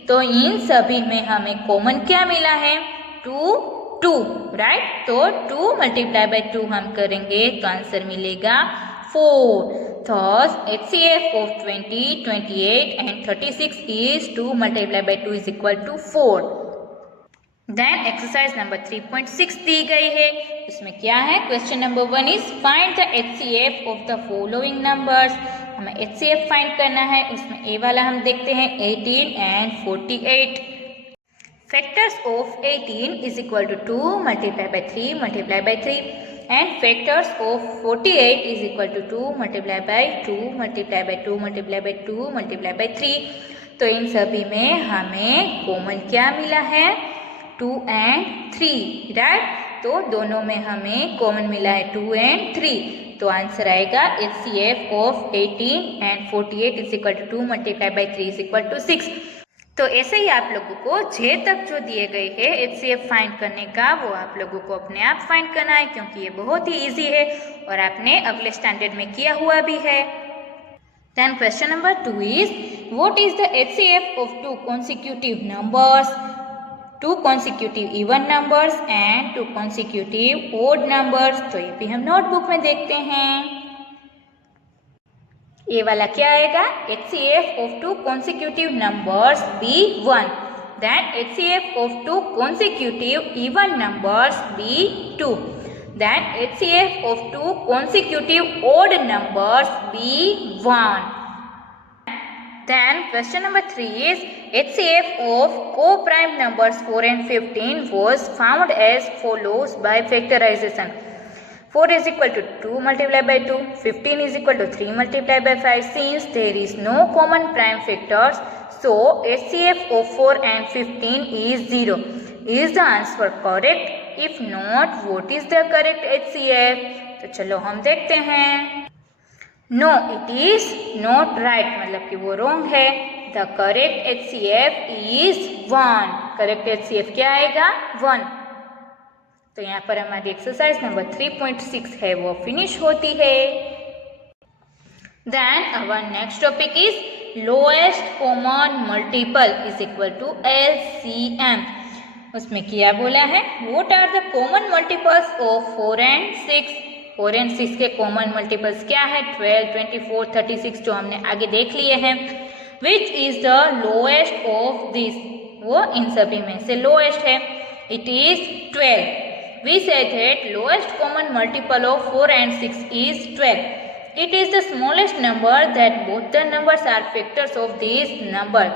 तो इन सभी में हमें कॉमन क्या मिला है? 2, 2, राइट? तो 2 मल्टीप्लाई बाय 2 हम करेंगे तो आंसर मिलेगा 4. Thus, HCF of 20, 28 and 36 is 2 multiplied by 2 is equal to 4. Then exercise number 3.6 दी गई है. इसमें क्या है? Question number 1 is find the HCF of the following numbers. हमें HCF फाइंड करना है. उसमें ए वाला हम देखते हैं 18 and 48. Factors of 18 is equal to 2 multiplied by 3 multiplied by 3 and factors of 48 is equal to 2 multiplied by 2 multiplied by 2 multiplied by 2 multiplied by 3. तो इन सभी में हमें कॉमन क्या मिला है? 2 and 3, राइट? तो दोनों में हमें कॉमन मिला है 2 and 3. तो आंसर आएगा HCF of 18 and 48 is equal to 2 multiplied by 3 is equal to 6. तो ऐसे ही आप लोगों को जे तक जो दिए गए हैं HCF फाइंड करने का, वो आप लोगों को अपने आप फाइंड करना है, क्योंकि ये बहुत ही इजी है और आपने अगले स्टैंडर्ड में किया हुआ भी है. Then question number 2 is, what is the HCF of two consecutive numbers, two consecutive even numbers and two consecutive odd numbers? तो ये भी हम नोटबुक में देखते हैं। ये वाला क्या आएगा? HCF of two consecutive numbers be 1. Then HCF of two consecutive even numbers be 2. Then HCF of two consecutive odd numbers be 1. Then question number 3 is, HCF of co-prime numbers 4 and 15 was found as follows by factorization. 4 is equal to 2 multiplied by 2, 15 is equal to 3 multiplied by 5. Since there is no common prime factors, so HCF of 4 and 15 is 0. Is the answer correct? If not, what is the correct HCF? तो चलो हम देखते हैं। No, it is not right, मतलब कि वो wrong है। The correct HCF is 1. Correct HCF क्या आएगा? 1. तो यहाँ पर हमारी एक्सरसाइज नंबर 3.6 है वो फिनिश होती है। Then our next topic is lowest common multiple is equal to LCM. उसमें क्या बोला है? What are the common multiples of 4 and 6? 4 and 6 के कॉमन मल्टीपल्स क्या है? 12, 24, 36 जो हमने आगे देख लिए हैं। Which is the lowest of this? वो इन सभी में से लोएस्ट है। It is 12. We say that lowest common multiple of 4 and 6 is 12. It is the smallest number that both the numbers are factors of this number.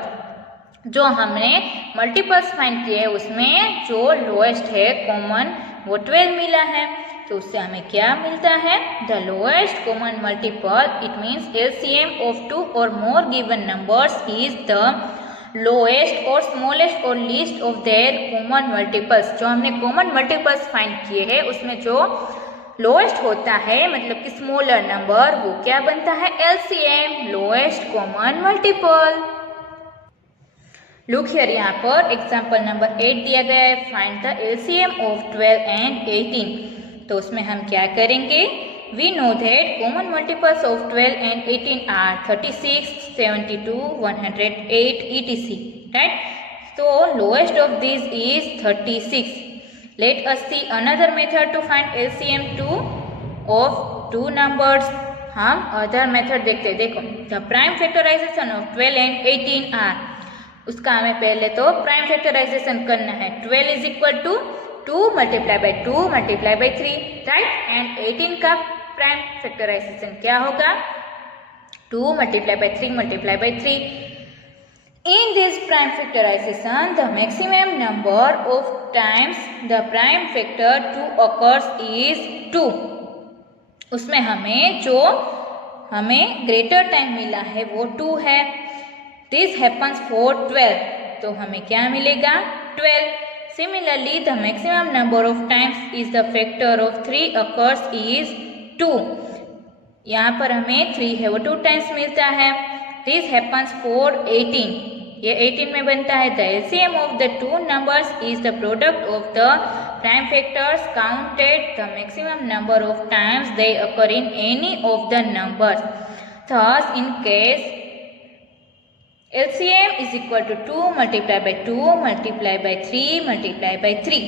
जो हमने multiples find किए हैं उसमें जो लोएस्ट है कॉमन वो 12 मिला है। तो उससे हमें क्या मिलता है? The lowest common multiple, it means LCM of two or more given numbers is the lowest or smallest or least of their common multiples. जो हमने कॉमन मल्टीपल्स फाइंड किए हैं उसमें जो लोएस्ट होता है मतलब कि स्मॉलर नंबर वो क्या बनता है? LCM, lowest common multiple. Look here, यहाँ पर एग्जाम्पल नंबर 8 दिया गया है, find the LCM of 12 and 18। तो उसमें हम क्या करेंगे? We know that common multiples of 12 and 18 are 36, 72, 108 etc. Right? So lowest of these is 36. Let us see another method to find LCM of two numbers. हम other method देखते हैं। देखो, the prime factorisation of 12 and 18 are, उसका हमें पहले तो prime factorisation करना है। 12 is equal to 2 multiply by 2 multiply by 3, right? And 18 का प्राइम फैक्टराइजेशन क्या होगा? 2 multiply by 3 multiply by 3। In this prime factorization, the maximum number of times the prime factor 2 occurs is 2. उसमें हमें greater time मिला है वो 2 है। This happens for 12. तो हमें क्या मिलेगा? 12. Similarly, the maximum number of times is the factor of 3 occurs is 2. यहाँ पर हमें 3 है वो 2 टाइम्स मिलता है। This happens for 18. ये 18 में बनता है। The LCM of the two numbers is the product of the prime factors counted the maximum number of times they occur in any of the numbers. Thus, in case LCM is equal to 2 multiplied by 2 multiplied by 3 multiplied by 3.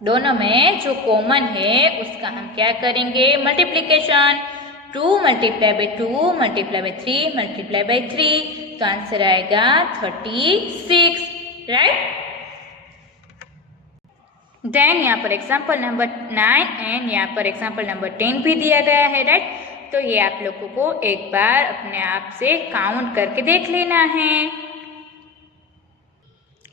दोनों में जो common है उसका हम क्या करेंगे? Multiplication. 2 multiply by 2 multiply by 3 multiply by 3, तो answer आएगा 36, राइट? देन यहाँ पर एग्जाम्पल नंबर 9 एंड यहाँ पर एग्जाम्पल नंबर 10 भी दिया गया है, राइट? तो ये आप लोगों को एक बार अपने आप से काउंट करके देख लेना है।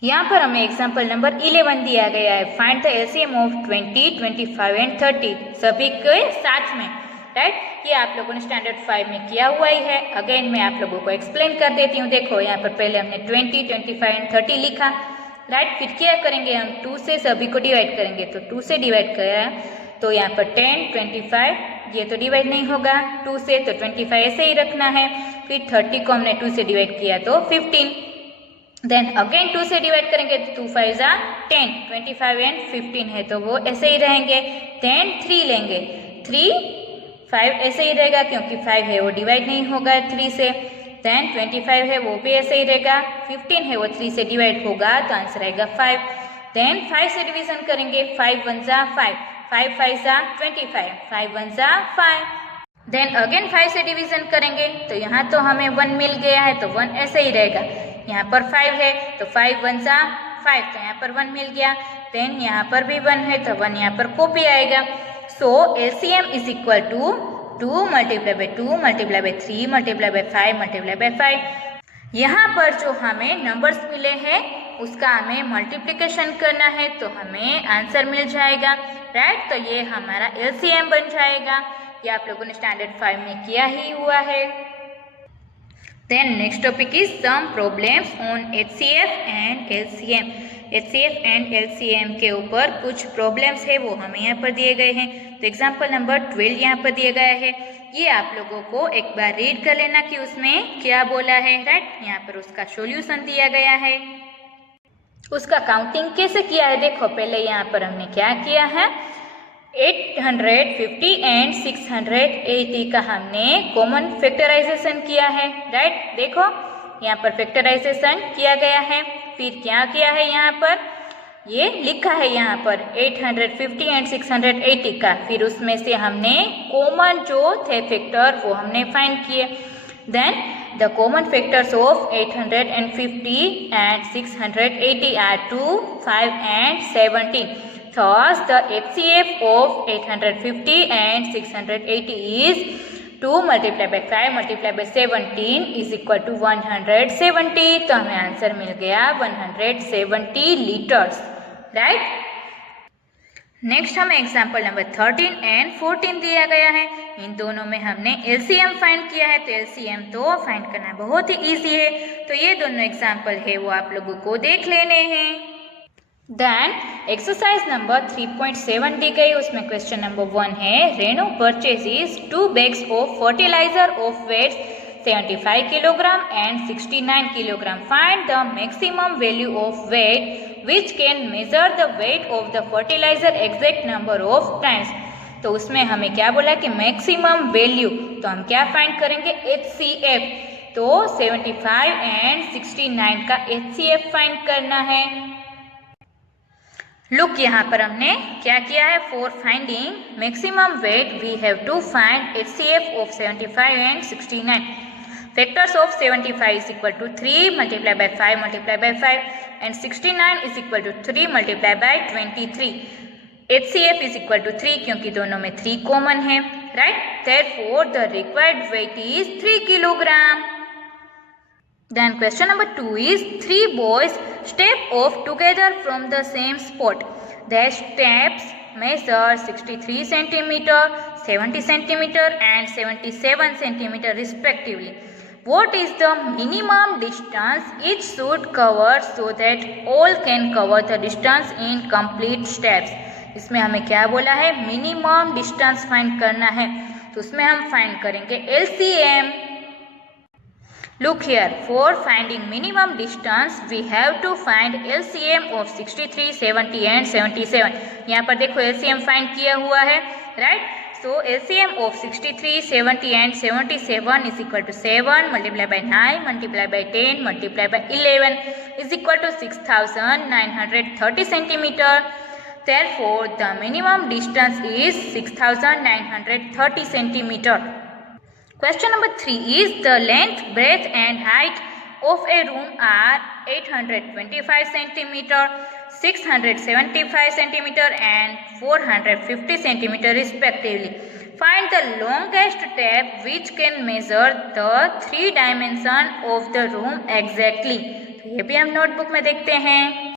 यहाँ पर हमें एग्जाम्पल नंबर 11 दिया गया है, find the LCM of 20, 25 and 30 सभी के साथ में, राइट? ये आप लोगों ने स्टैंडर्ड 5 में किया हुआ ही है। अगेन मैं आप लोगों को एक्सप्लेन कर देती हूँ। देखो, यहाँ पर पहले हमने 20, 25 एंड 30 लिखा, राइट? फिर क्या करेंगे? हम 2 से सभी को डिवाइड करेंगे। तो 2 से डिवाइड किया तो यहाँ पर 10, 25 ये तो डिवाइड नहीं होगा 2 से, तो 25 ऐसे ही रखना है। फिर 30 को हमने 2 से डिवाइड किया तो 15। देन अगेन 2 से डिवाइड करेंगे तो 2 5 जा 10, 25 एंड 15 है तो वो ऐसे ही रहेंगे। देन 3 लेंगे, 3 5 ऐसे ही रहेगा क्योंकि 5 है वो डिवाइड नहीं होगा 3 से। देन 25 है वो भी ऐसे ही रहेगा। 15 है वो 3 से डिवाइड होगा तो आंसर आएगा 5। देन 5 से डिवीजन करेंगे, 5 1 जा 5, 5 5 जा 25, 5 1 जा 5। देन अगेन 5 से डिवीजन करेंगे तो यहाँ तो हमें 1 मिल गया है तो 1 ऐसे ही रहेगा। यहाँ पर 5 है तो 5 1 जा 5, तो यहाँ पर 1 मिल गया। देन यहाँ पर भी 1 है तो 1 यहाँ पर कॉपी आएगा। So LCM is equal to 2 multiply by 2 multiply by 3 multiply by 5 multiply by 5। यहाँ पर जो हमें नंबर्स मिले हैं उसका हमें मल्टीप्लिकेशन करना है तो हमें आंसर मिल जाएगा, राइट। तो ये हमारा LCM बन जाएगा। ये आप लोगों ने स्टैंडर्ड 5 में किया ही हुआ है। Then next topic is some problems on HCF and LCM। HCF and LCM के ऊपर कुछ प्रॉब्लम्स है वो हमें यहाँ पर दिए गए हैं। तो एग्जाम्पल नंबर 12 यहाँ पर दिया गया है। ये आप लोगों को एक बार रीड कर लेना कि उसमें क्या बोला है, राइट। यहाँ पर उसका सॉल्यूशन दिया गया है, उसका काउंटिंग कैसे किया है देखो। पहले यहाँ पर हमने क्या किया है, 850 एंड 680 का हमने कॉमन फैक्टराइजेशन किया है, राइट। देखो यहाँ पर फैक्टराइजेशन किया गया है। फिर क्या किया है, यहाँ पर ये लिखा है यहाँ पर 850 एंड 680 का। फिर उसमें से हमने कॉमन जो थे फैक्टर वो हमने फाइंड किए। Then the common factors of 850 and 680 are 2, 5 and 17। Thus, the HCF of 850 and 680 is 2 multiplied by 5 multiplied by 17 is equal to 170। तो हमें आंसर मिल गया 170 लीटर्स, राइट। नेक्स्ट हमें एग्जाम्पल नंबर 13 एंड 14 दिया गया है। इन दोनों में हमने LCM फाइंड किया है। तो LCM तो फाइंड करना बहुत ही ईजी है। तो ये दोनों एग्जाम्पल है वो आप लोगों को देख लेने हैं। देन एक्सरसाइज नंबर 3.7 दी गई, उसमें क्वेश्चन नंबर 1 है, Reno purchases 2 bags of fertiliser of weight 75 kilogram and 69 kilogram. Find the maximum value of weight which can measure the weight of the fertiliser exact number of times. तो उसमें हमें क्या बोला कि maximum value, तो हम क्या फाइंड करेंगे, HCF। तो 75 एंड 69 का HCF फाइंड करना है। लुक यहाँ पर हमने क्या किया है, for finding maximum weight we have to find HCF of 75 and 69। Factors of 75 is equal to 3 multiply by 5 multiply by 5 and 69 is equal to 3 multiply by 23। HCF is equal to 3 क्योंकि दोनों में 3 common है, right. Therefore the required weight is 3 kilogram. Then question number 2 is 3 boys step off together from the same spot. Their steps measure 63 centimeter, 70 centimeter and 77 centimeter respectively. What is the minimum distance each should cover so that all can cover the distance in complete steps? इसमें हमें क्या बोला है, minimum distance find करना है। तो उसमें हम फाइंड करेंगे LCM। Look here, for finding minimum distance we have to find LCM of 63, 70 and 77। यहाँ पर देखो LCM फाइंड किया हुआ है, right. So LCM of 63, 70 and 77 is equal to 7 multiplied by 9 multiplied by 10 multiplied by 11 is equal to 6930 centimeter. Therefore, the minimum distance is 6930 centimeter. Question number 3 is the length, breadth and height of a room are 825 centimeter, 675 centimeter and 450 centimeter respectively. Find the longest tape which can measure the 3 dimension of the room exactly. तो ये भी हम notebook में देखते हैं।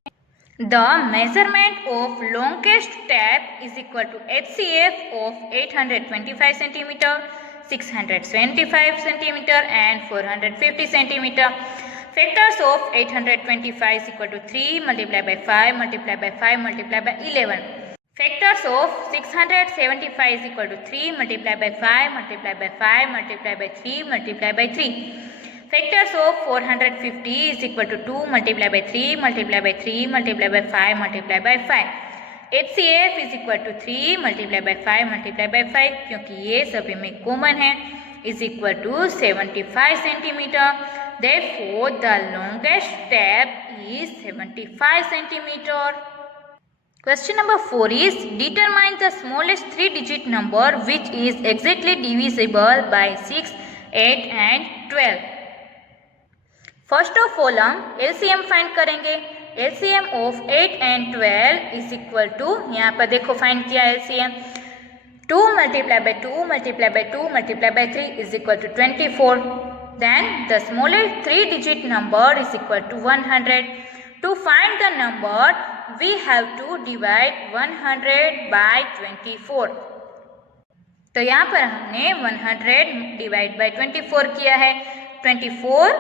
The measurement of longest tape is equal to HCF of 825 centimeter, 675 centimeter and 450 centimeter. Factors of 825 is equal to 3 multiplied by 5 multiplied by 5 multiplied by 11. Factors of 675 is equal to 3 multiplied by 5 multiplied by 5 multiplied by 3 multiplied by 3. Factors of 450 is equal to 2 multiplied by 3 multiplied by 3 multiplied by 5 multiplied by 5. HCF is equal to 3 multiply by 5 multiply by 5, क्योंकि ये सभी में common है, is equal to 75 centimetre. Therefore, the longest step is 75 centimeter. Question number 4 is determine the smallest 3-digit number which is exactly divisible by 6, 8 and 12. First of all हम LCM find करेंगे. LCM of 8 and 12 is equal to, यहाँ पर देखो find किया LCM, 2 multiplied by 2 multiplied by 2 multiplied by 3 is equal to 24. Then the smallest 3-digit number is equal to 100. To find the number, we have to divide 100 by 24. तो यहाँ पर हमने 100 divide by 24 किया है. 24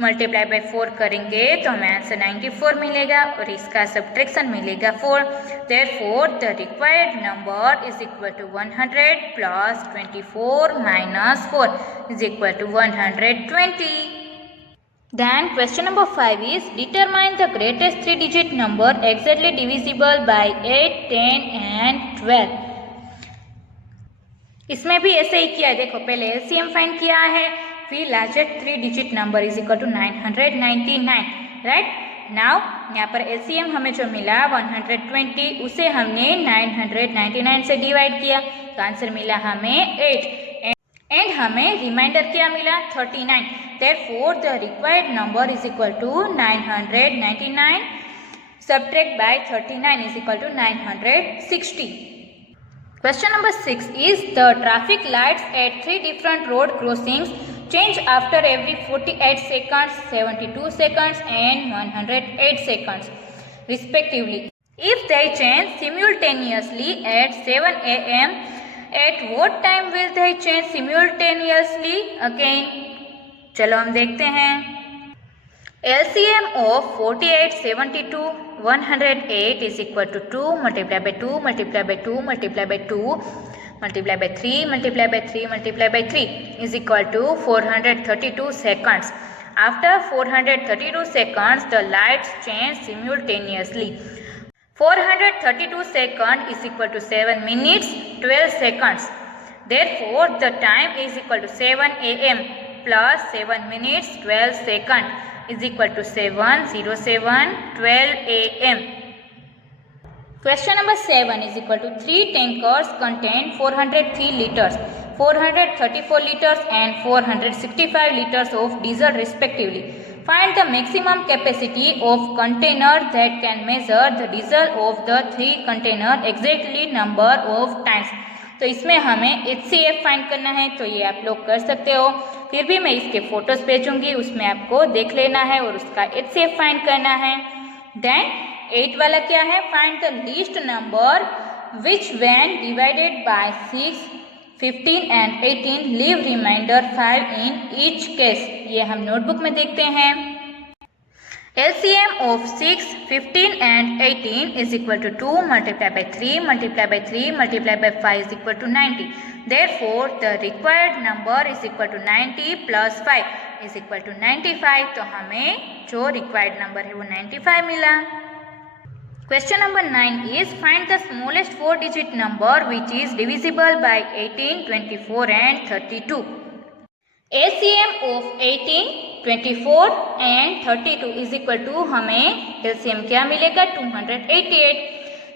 मल्टीप्लाई बाय 4 करेंगे तो हमें answer 94 मिलेगा और इसका सब्ट्रैक्शन मिलेगा 4. Therefore, the required number is equal to 100 plus 24 minus 4 is equal to 120. Then question number 5 is determine the greatest 3-digit number exactly divisible by 8, 10 and 12. इसमें भी ऐसे ही किया है. देखो पहले LCM फाइंड किया है, फिर largest 3-digit number is equal to 999. Right. Now यहाँ पर LCM हमें जो मिला 120, उसे हमने 999 से डिवाइड किया तो आंसर मिला हमें 8 एंड हमें रिमाइंडर क्या मिला 39. Therefore, the required number is equal to 999 subtract by 39 is equal to 960. Question number 6 is the traffic lights at 3 different road crossings change after every 48 seconds, 72 seconds and 108 seconds respectively. If they change simultaneously at 7 a.m., at what time will they change simultaneously again? चलो हम देखते हैं. LCM of 48, 72, 108 is equal to 2 multiply by 2 multiply by 2 multiply by 2 multiply by 3 multiply by 3 multiply by 3 is equal to 432 seconds. After 432 seconds, the lights change simultaneously. 432 seconds is equal to 7 minutes 12 seconds. Therefore, the time is equal to 7 a.m. plus 7 minutes 12 seconds is equal to 7:07:12 a.m. Question number 7 is equal to 3 tankers contain 403 liters, 434 liters and 465 liters of diesel respectively. Find the maximum capacity of container that can measure the diesel of the 3 container exactly number of times. तो इसमें हमें HCF find करना है, तो ये आप लोग कर सकते हो. फिर भी मैं इसके फोटोज भेजूंगी, उसमें आपको देख लेना है और उसका HCF फाइंड करना है. देन 8 वाला क्या है, find the least number which when divided by 6, 15 and 18 leave remainder 5 in each case. ये हम नोटबुक में देखते हैं. LCM of 6, 15 and 18 is equal to 2 multiplied by 3 multiplied by 3 multiplied by 5 is equal to 90. Therefore, the required number is equal to 90 plus 5 is equal to 95. तो हमें जो required number है वो 95 मिला. Question number 9 is find the smallest 4-digit number which is divisible by 18, 24 and 32. LCM of 18, 24 and 32 is equal to हमें LCM क्या मिलेगा 288.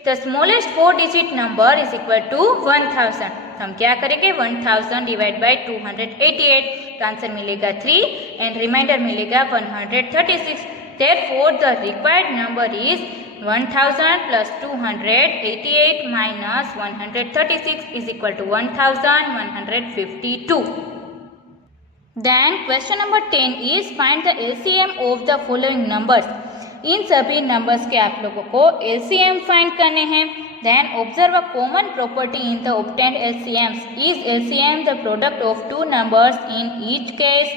The smallest 4-digit number is equal to 1000. हम क्या करेंगे 1000 डिवाइड बाय 288 तो आंसर मिलेगा 3 एंड रिमाइंडर मिलेगा 136. Therefore, the required number is 1000 plus 288 minus 136 is equal to 1152. Then question number 10 is find the LCM of the following numbers. इन सभी numbers के आप लोगों को LCM फाइंड करने हैं. Then observe a common property in the obtained LCMs. Is LCM the product of two numbers in each case?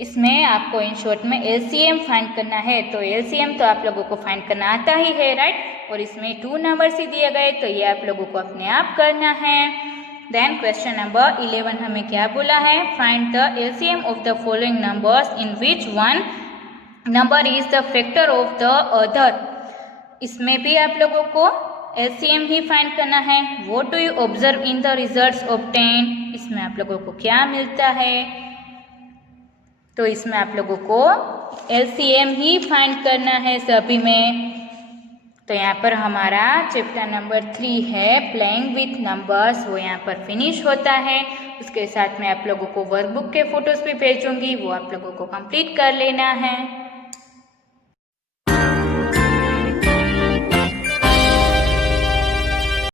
इसमें आपको in short में LCM फाइंड करना है. तो LCM तो आप लोगों को फाइंड करना आता ही है, राइट. और इसमें 2 नंबर्स ही दिए गए तो ये आप लोगों को अपने आप करना है. देन क्वेश्चन नंबर 11 हमें क्या बोला है, find the LCM of the following numbers in which one number is the factor of the other. इसमें भी आप लोगों को LCM ही फाइंड करना है। What do you observe in the results obtain, इसमें आप लोगों को क्या मिलता है, तो इसमें आप लोगों को LCM ही फाइंड करना है सभी में। तो यहाँ पर हमारा चैप्टर नंबर 3 है प्लेइंग विथ नंबर्स, वो यहाँ पर फिनिश होता है। उसके साथ में आप लोगों को वर्कबुक के फोटोज भी भेजूंगी, वो आप लोगों को कंप्लीट कर लेना है।